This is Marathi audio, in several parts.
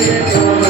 Deus.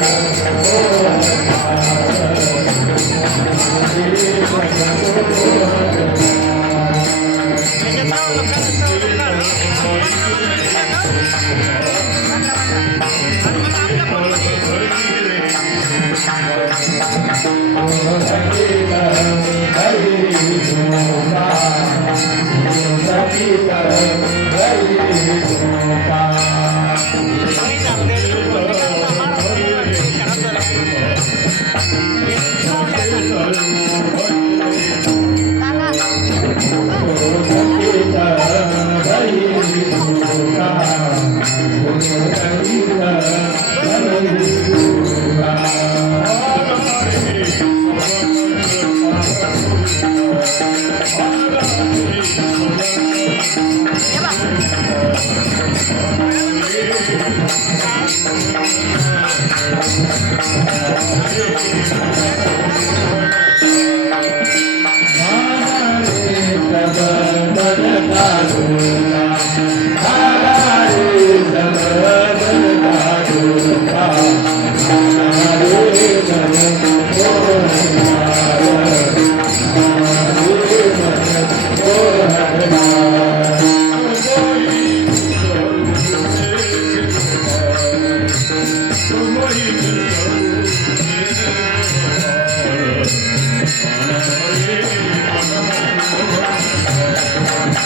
만들어 만들어 만들어 만들어 Thank you.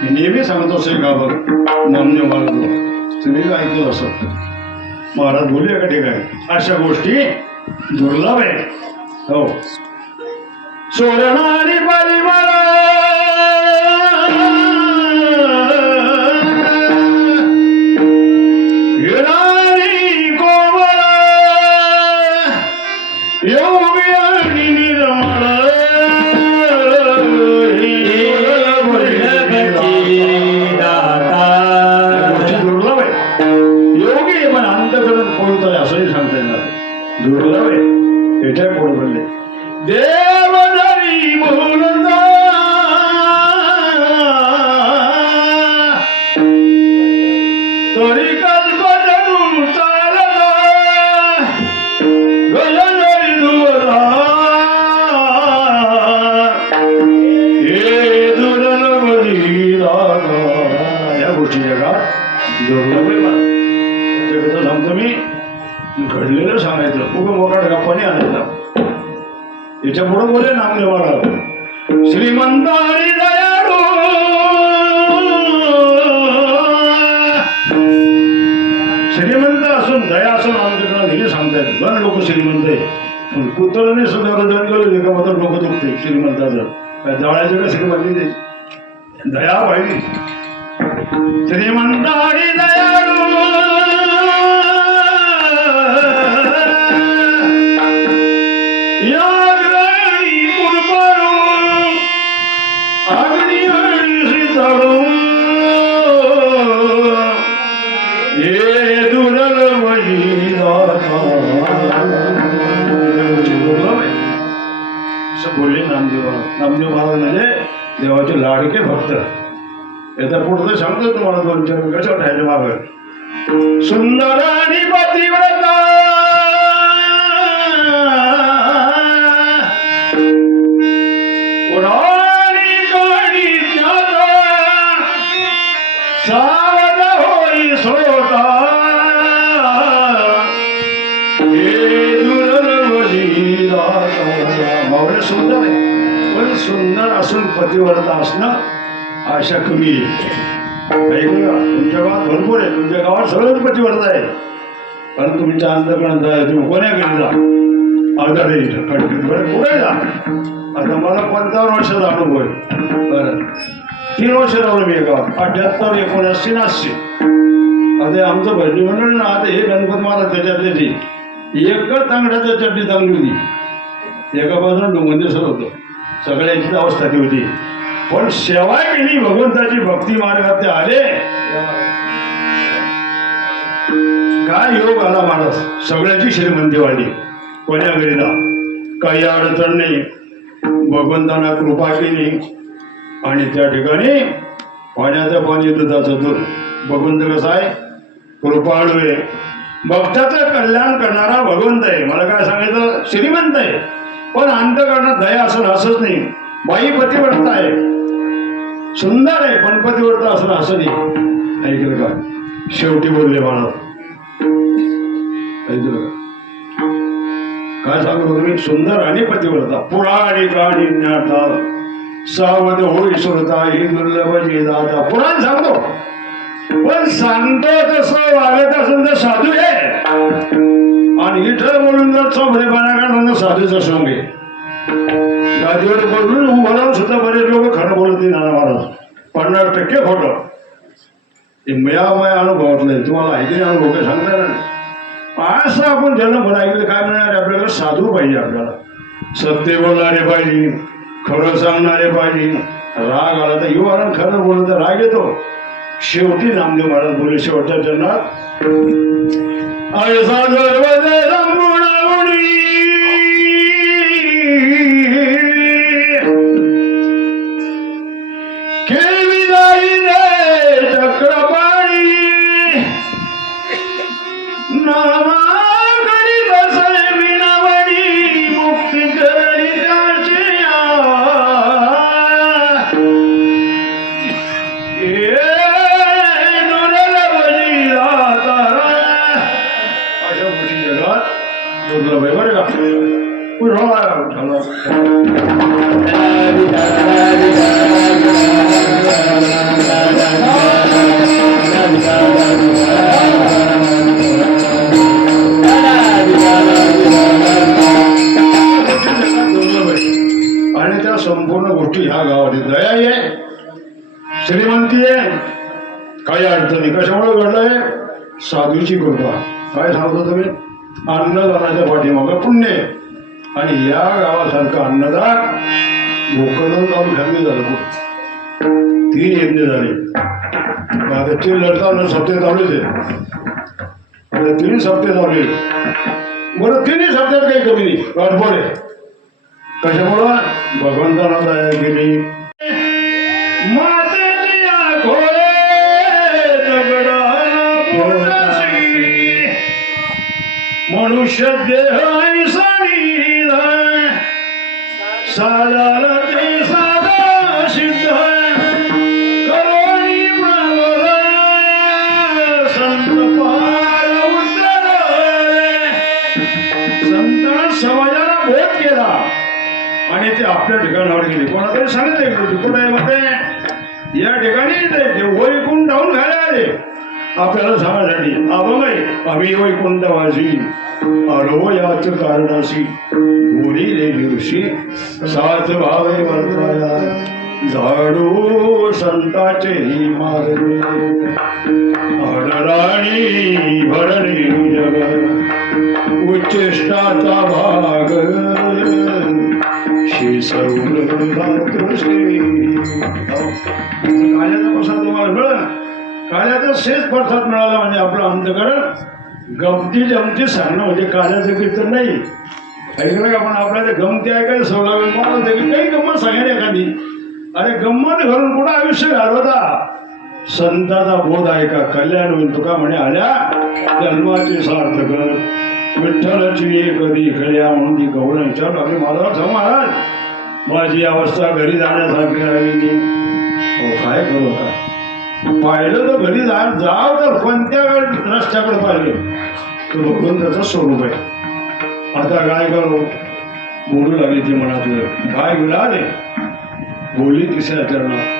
मी नेहमी सांगतो असेल का बरं नामदेव महाराज तुम्ही ऐकलं असं महाराज बोलूया का ठिकाणी अशा गोष्टी दुर्लभ आहे हो. सोडणारी परिवार दुर्लभ आहे योगी आहे पण अंतकरण त्याच्या पुढे बोले नामदेवाला श्रीमंत आणि श्रीमंत असून दया असून आमच्याकडे नेहमी सांगतायत बरं लोक श्रीमंत आहे पण कुतळने सुद्धा रजन केलं एका मात्र डोकं दुखते श्रीमंताचं. काय जवळाचे कसे श्रीमंती दया पाहिजे श्रीमंत आणि नम्य महाराज. म्हणजे देवाचे लाडके भक्त याचा पुढचं सांगतो तुम्हाला दोन चार कसं ठेवायचं मागं सुंदर आणि पतिव्रता पतिव्रत असणं आशा कमी आहे. तुमच्या गावात भरपूर आहे. तुमच्या गावात सगळंच पतिव्रत आहे. पण तुमच्या अंतकरणात तुम्ही कोण्याकडे जा आजारी कुठे जा आता मला पंचावन्न वर्षाचा अनुभव आहे बरं. तीन वर्ष राहिलो मी गावात. अठ्याहत्तर एकोणऐंशी नाशे आता आमचं भजनी मंडळ ना आता हे गणपत महाराज त्याच्यात त्याची एकच तांगड्याच्या चटणी चांगली होती. एका बाजूला डोंगरेश्वर होतं. सगळ्यांचीच अवस्था ती होती. पण सेवा केली भगवंताची भक्ती मार्गात ते आले. काय योग आला माणस? सगळ्याची श्रीमंती वाढली कोण्या घरीला काही अडचण नाही. भगवंतांना कृपा केली. आणि त्या ठिकाणी पाण्याचं पाणी दुधाचं दूध. भगवंत कसा आहे? कृपाळू आहे. भक्ताचं कल्याण करणारा भगवंत आहे. मला काय सांगायचं? श्रीमंत आहे. पण अंतकरणात दया असं असंच नाही. बाई पतिव्रता आहे. सुंदर आहे पण पतिव्रता असं असं नाही. ऐकलं का? शेवटी बोलले बाळा. ऐकलं का? काय सांगतो तुम्ही सुंदर आणि पतिव्रता पुराणी गाणी ज्ञाता. सावध होई सुरता ही दुर्लभ जी दादा पुराण सांगतो. पण सांगतो तसं वागत असेल तर साधू आहे आणि इथं बोलून जर चोपडेपणा काढून साधूचा संघ आहे गादीवर बोलून उभं राहून सुद्धा बरेच लोक खरं बोलत नाही नाना महाराज. पन्नास टक्के खोटं. हे मयामय अनुभवातलं नाही. तुम्हाला ऐकले अनुभव काय सांगता येणार नाही. असं आपण जन्मभर ऐकलं काय मिळणार आपल्याला साधू पाहिजे आपल्याला. सत्य बोलणारे पाहिजे खरं सांगणारे पाहिजे. राग आला तर युवा खरं बोललं तर राग येतो. शेवटी नामदेव महाराज बोलले शेवटच्या जन्मात I just want to आणि त्या संपूर्ण गोष्टी ह्या गावातील दया आहे श्रीमंती आहे काही अडचणी कशामुळे घडलंय साधूची कृपा काय सांगतो तुम्ही अन्नदानाच्या पाठीमागं पुण्य आणि या गावासारखं अन्नदान गोकर्ण जाऊन झालं तीन यज्ञ झाले. आता तीन लढताना सप्ते चालूच आहे तीन सप्ते चालू आहे बरं तिन्ही सप्त्यात काही कमी नाही. गडबड आहे. कशामुळं? भगवंताला दया केली. मनुष्य ते साधा सिद्ध संत समाजाला बोध केला. आणि ते आपल्या ठिकाणावर गेले. कोणाकडे सांगितले तुकडे आहे मध्ये या ठिकाणी ते ते वैकुंठाहून घालायला आले. आपल्याला सांगायसाठी अभंग आहे आम्ही वैकुंठवासी. अनोयाच कारणाशी बोलिले दिवशी सात भावे वर्ताया झाडू संताचे मार्ग अडराणी भरणी जग उच्चेष्टाचा भाग. श्री काल्याचा प्रसाद तुम्हाला मिळाला. काल्याचा शेष प्रसाद मिळाला म्हणजे आपलं अंतकरण. गमती जमती सांगणं म्हणजे काल्याचं कीर्तन नाही. ऐकलं का पण आपल्याला गमती ऐकायला सवला मला होतं काही गंमत सांगेल एखादी? अरे गंमत घालून कुठं आयुष्य घालवता? संताचा बोध ऐका कल्याण होईल तुका म्हणे आल्या जन्माचे सार्थक विठ्ठलाची एक कधी खऱ्या म्हणून ती गौरव विचारलं. अरे मला सांग महाराज माझी अवस्था घरी जाण्यासारखी राहिली हो काय करू काय पाहिलं तर घरी जा जाव तर कोणत्या रस्त्याकडे पाहिले? तर बघून त्याचं स्वरूप आहे आता काय करू? बोलू लागली ती मनातलं. काय विळाले बोलली तिसऱ्या चरणात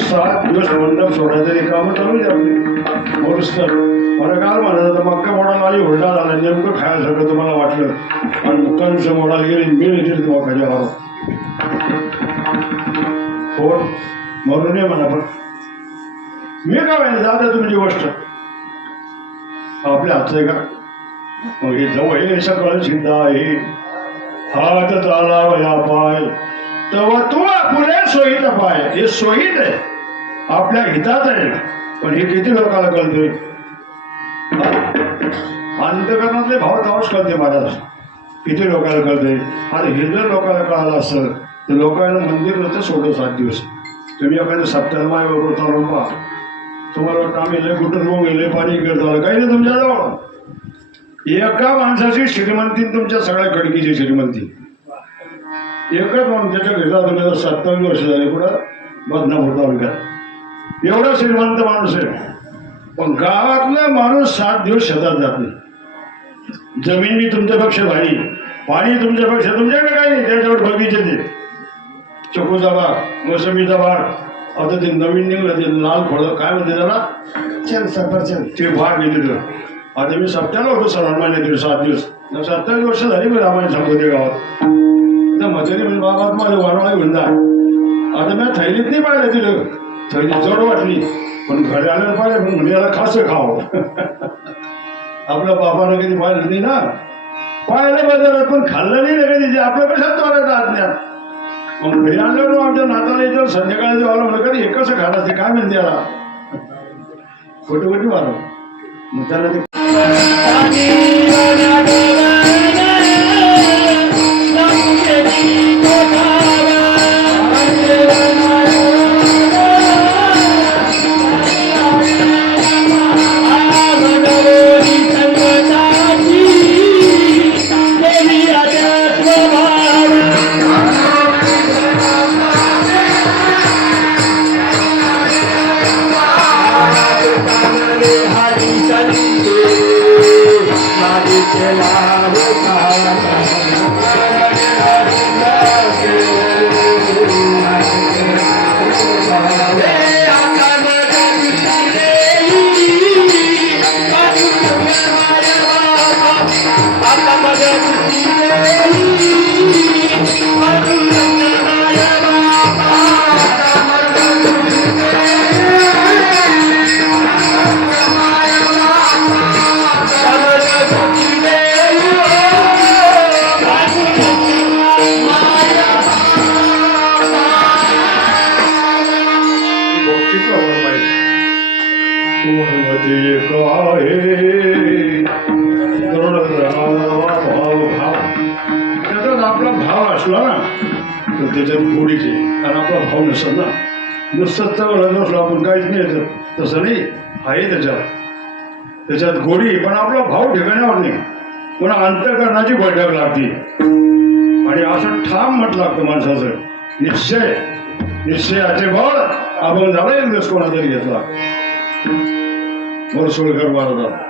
सात दिवस मंडप सोडायचं हे कामं चालू दे आपली मोरस्तर मला काल म्हणायचं तर मक्का मोडाला आली हुरडा झाला. नेमकं सगळं तुम्हाला वाटलं? आणि मुक्कांचं मोडाला गेले मी येतील तुम्हाला खाली हो म्हणून नाही म्हणा पण. मी काय माहिती जाऊ तुमची गोष्ट. आपल्या हातचं आहे का? मग हे जवळ हे सगळं सिद्ध आहे. हात चालावया पाय. तेव्हा तू पुढे सोयीत पाय. हे सोयीत आहे. आपल्या हितात आहे. पण हे किती लोकांना कळते अंतकरणातले भाव तेव्हाच कळते महाराज. किती लोकांना कळते आणि हे जर लोकांना कळालं असतं तर लोकांना मंदिर नसतं सोडलं सात दिवस. तुम्ही एखाद्या सप्त्याला वगैरे बरोबर तुम्हाला वाटतं आम्ही लय कुठं रोग लय पाणी करत आलं काही नाही तुमच्याजवळ एका माणसाची श्रीमंती तुमच्या सगळ्या खडकीची श्रीमंती. एकच माणसाच्या त्याच्या घरी तुम्ही सत्तावीस वर्ष झाले कुठं? बदनापूर तालुक्यात. एवढा श्रीमंत माणूस आहे. पण गावातला माणूस सात दिवस शेतात जात नाही. जमीन बी तुमच्यापेक्षा भारी. पाणी तुमच्यापेक्षा तुमच्याकडे काही नाही त्याच्यावर बगीचे ते. चकोचा बाग मोसंबीचा बाग. आता ते नवीन निघलं ते लाल फळं. काय म्हणते त्याला? चल सफरचंद ते बाग गेले आता मी सप्त्याला होतो सर महिन्यात सात दिवस. सत्तावीस वर्ष झाली मी रामायण सांगते गावात. तर म्हातारी म्हणजे बाबा माझे वारवाळे घेऊन जा. आता मी थैलीत नाही पाहिलं तिथं. थैली जड वाटली पण घरी आल्यावर पाहिलं पण म्हणजे याला खास खाव. आपल्या बाबानं कधी पाहिलं नाही ना? पाहिलं बाजारात पण खाल्लं नाही ना कधी आपल्या कशात तोरायचं आज्ञात मग घरी आणल्यावर आमच्या नाताला येतो संध्याकाळी जेव्हा म्हणलं कधी हे कसं खाणार ते काय म्हणते याला? खोटी खोटी मारू मग त्याला ते भाव नसेल ना नुसतं चवळ नसलो आपण काहीच नाही याच्यात तसं नाही आहे त्याच्यात. त्याच्यात गोडी पण आपला भाव ठिकाण्यावर नाही. पण अंतकरणाची बैठक लागते. आणि असं ठाम म्हट लागतं माणसाचं. निश्चय. निश्चयाचे बळ आपण झाला एक दिवस कोणातरी घेतला. बोरसोळकर महाराज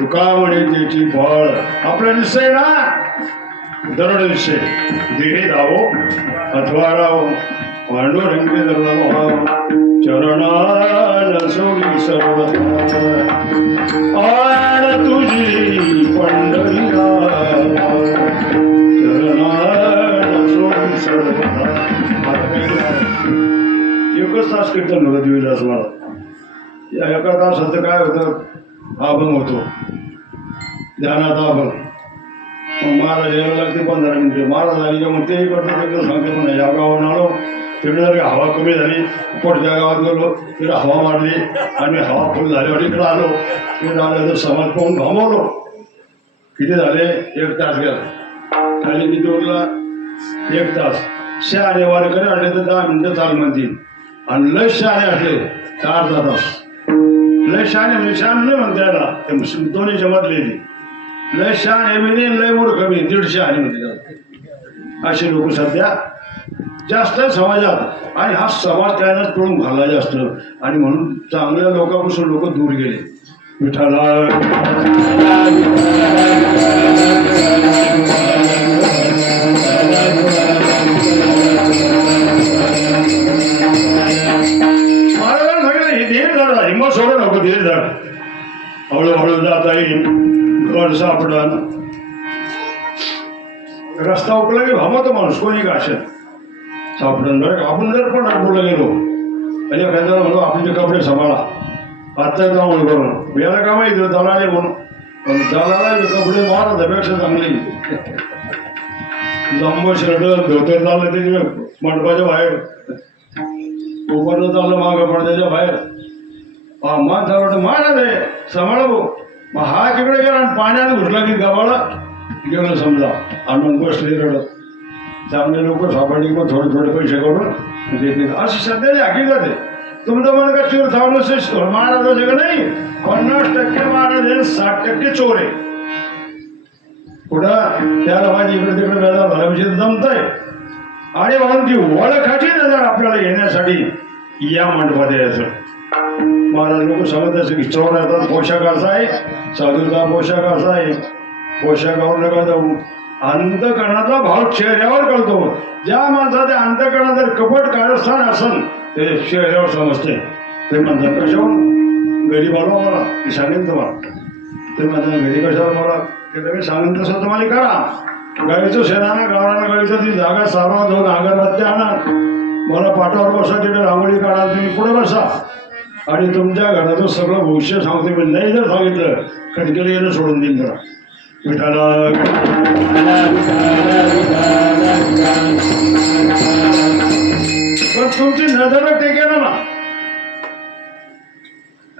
तुका म्हणे त्याची बळ. आपला निश्चय ना? दरड निश्चय. देहे धावो अथवा राहो. पांडुरंगी चरणान सोडी सर्व आण तुझी पंढरी चरणान सोडी सर्व एकच तास कीर्तन होतं दिवस मला या एका तासाचं काय होतं अभंग होतो ध्यानात अभंग महाराज यायला लागते पंधरा मिनिटे महाराज आली का मग तेही करतो तिकडं सांगते म्हणा या गावाहून आलो तिकडे का हवा कमी झाली. पुढच्या गावात गेलो. तिकडे हवा मारली आणि हवा फुल झाल्यावर इकडं आलो. इकडे आल्यानंतर समाज पाहून भांबवलो किती झाले? एक तास गेला. आणि किती उरला एक तास. शहाणे वारकरी आले तर दहा मिनिटं चाल म्हणतील. आणि लय शहाणे असले. तर अर्धा तास. लय शहाणे म्हणजे शहाणे नाही म्हणते याला. ते दोन्ही मधले लय शहाणे बी नाही लय मूर्ख कमी दीडशे दीड शहाणे म्हणते असे लोक सध्या जास्त समाजात. आणि हा समाज त्यानंच तोडून घालला जास्त आणि म्हणून चांगल्या लोकांपासून लोक दूर गेले. विठाला हे नको हळूहळू जाता येईल. घर सापडण रस्ता उकला की भामतो माणूस कोणी का असेल? सापडण आपण जर पण बोला गेलो. म्हणजे एखाद्याला म्हणलो आपले कपडे सांभाळा. आत्ता जाऊन करून याला का माहिती दलाले म्हणून. पण दलाला कपडे मारा महाराजापेक्षा चांगले. जम्बो शर्ट धोतर झालं त्याच्या मंडपाच्या बाहेर. उपरनं चाललं मागं पडद्याच्या बाहेर. हा माणसाला वाटतं महाराज आहे सांभाळा भाऊ. मग हा तिकडे गेला आणि पाण्यात घुसला की गव्हाला गेलं समजा. आणि मग बसले रडत. चांगले लोक सापडले पण थोडे थोडे पैसे करून म्हणजे ते- अशी सध्याची हकीकत आहे. तुमचं मन का चोर थांबलं महाराज असे का नाही? पन्नास टक्के महाराज हे साठ टक्के चोर आहे पुढं त्याला माझी इकडे तिकडे बेजार झाला म्हणजे जमतंय. आणि म्हणून ती ओळखाची नजर आपल्याला येण्यासाठी या मंडपात यायचं. महाराज लोक समजत की चोर येतात पोशाख असा आहे साधूचा पोशाख असा आहे. पोशाखावर नका जाऊ. अंतकरणाचा भाव चेहऱ्यावर कळतो. ज्या माणसाचे अंतकरणात जर कपट कारस्थान असेल ते चेहऱ्यावर समजते. ते म्हणतात कशावर? गरीब आलो मला. मी सांगेन तुम्हाला. ते म्हणतात घरी कशावर मला ते तुम्ही सांगेन तसं तुम्हाला करा. गाईचं शेणानं गावानं गाईचं ती जागा सारवा जाऊन अगरबत्त्या आणा. मला पाठावर बसा तिथे रांगोळी काढा तुम्ही पुढे बसा. आणि तुमच्या घराचं सगळं भविष्य सांगते. मी नाही जर सांगितलं खडकेला येणं सोडून देईन जरा. पण तुमची नजर टेके ना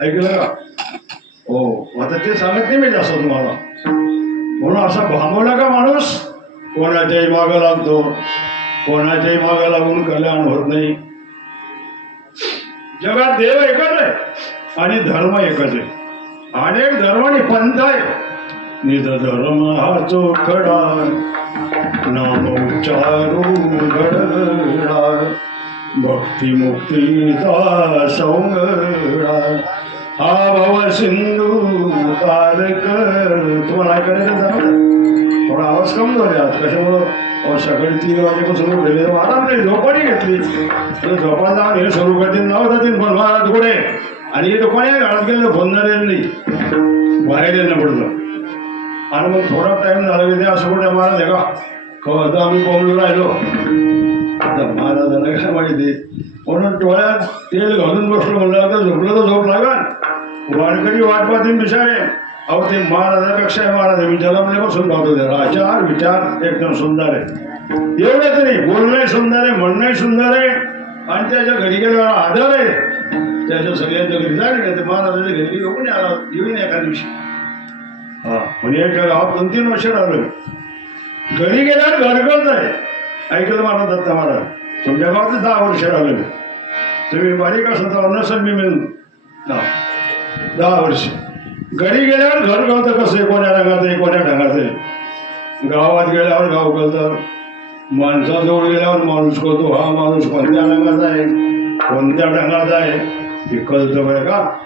ऐकलं का? हो आता ते सांगत नाही मी जास्त तुम्हाला. म्हणून असा भांबवला का माणूस कोणाच्याही मागं लागतो कोणाच्याही मागं लागून कल्याण होत नाही. जगात देव एकच आहे आणि धर्म एकच आहे. अनेक धर्म आणि पंथ आहे. निज धर्म हा चोखडा नाम उच्चारू घडला भक्ती मुक्तीचा सौंगडा हा भव सिंधू तारक तुम्हाला ऐकायला जमलं थोडा आवाज कम झाला आज कशामुळं? सकाळी तीन वाजेपासून उठलेले आराम नाही झोपाणी घेतली. तर झोपा जाऊन हे सुरू करतील नाव जातील पण महाराज कुठे आणि हे कोणी घरात गेलं फोन नाही. बाहेर येणं पडलं. आणि मग थोडा टाइम झाला की ते असं कुठे महाराज आहे का? कवा आम्ही पाहून राहिलो. आता महाराजांना काय माहिती? म्हणून डोळ्यात तेल घालून बसलो म्हणलं आता झोपलं तर झोप लागल. वाडकरी वाटपाती पाहतील बिचारे. अहो ते महाराजापेक्षा आहे महाराज मी बसून पाहतो ते आचार विचार एकदम सुंदर आहे. एवढं तरी बोलणंही सुंदर आहे म्हणणंही सुंदर आहे. आणि त्याच्या घरी गेल्यावर आदर आहे. त्याच्या सगळ्यांच्या घरी जाईल ते महाराजाच्या घरी येऊन आला येऊन एका दिवशी. हा म्हणजे एक गावात दोन तीन वर्ष राहिलो घरी गेल्यावर घरगत आहे ऐकलं मला दत्ता महाराज तुमच्या गावात दहा वर्ष राहिलो तुम्ही बारीक असं तर नसेल मी मिळून. दहा वर्ष. घरी गेल्यावर घर कळतं कसं आहे कोण्या रंगाचं आहे कोण्या ढंगाचं आहे. गावात गेल्यावर गाव कळतं. माणसाजवळ गेल्यावर माणूस कळतो हा माणूस कोणत्या रंगाचा आहे कोणत्या ढंगाचा आहे ते कळतं बरं का?